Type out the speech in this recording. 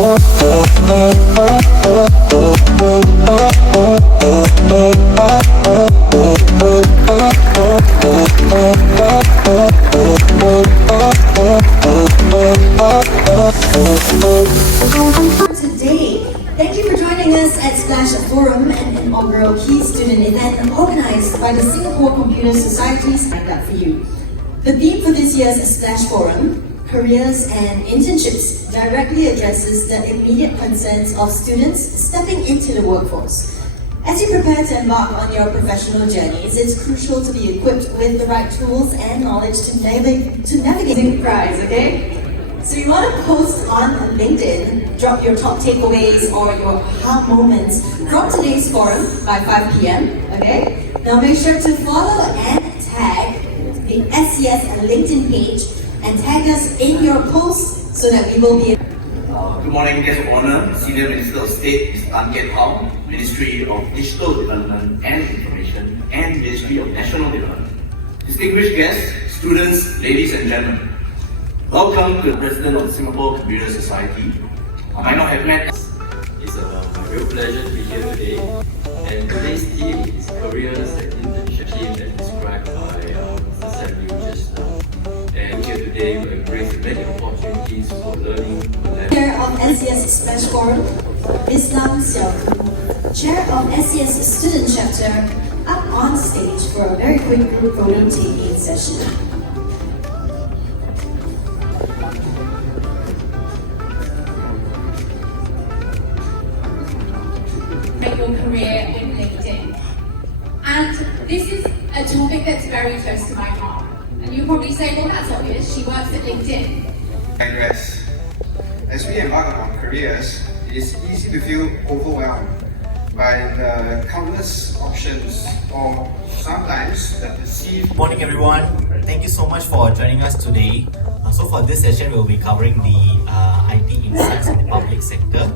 Today, thank you for joining us at Splash Forum, an inaugural Key Student event organized by the Singapore Computer Society's lined up for you. The theme for this year's Splash Forum, Careers and Internships, directly addresses the immediate concerns of students stepping into the workforce. As you prepare to embark on your professional journeys, it's crucial to be equipped with the right tools and knowledge to navigate the prize, okay? So you want to post on LinkedIn, drop your top takeaways or your aha moments from today's forum by 5 p.m. Okay? Now make sure to follow and tag the SCS LinkedIn page and tag us in your posts so that we will be. Good morning, guest of honor, Senior Minister of State, Ms. Tan Kiat Hong, Ministry of Digital Development and Information, and Ministry of National Development. Distinguished guests, students, ladies and gentlemen. Welcome to the President of the Singapore Computer Society. I might not have met. It's my real pleasure to be here today. And today's theme is Careers and Internship, theme that described by Mr. Samuel just now. And here today we embrace many opportunities for learning. Chair of SCS Splash Forum, Islam Xiao, Chair of SCS Student Chapter, up on stage for a very quick group photo taking session. Your career in LinkedIn. And this is a topic that's very close to my heart. And you'll probably say, well, that's obvious, she works at LinkedIn. Digress. As we embark on careers, it is easy to feel overwhelmed by the countless options or sometimes the perceived. Good morning everyone, thank you so much for joining us today. So for this session, we'll be covering the IT insights in the public sector.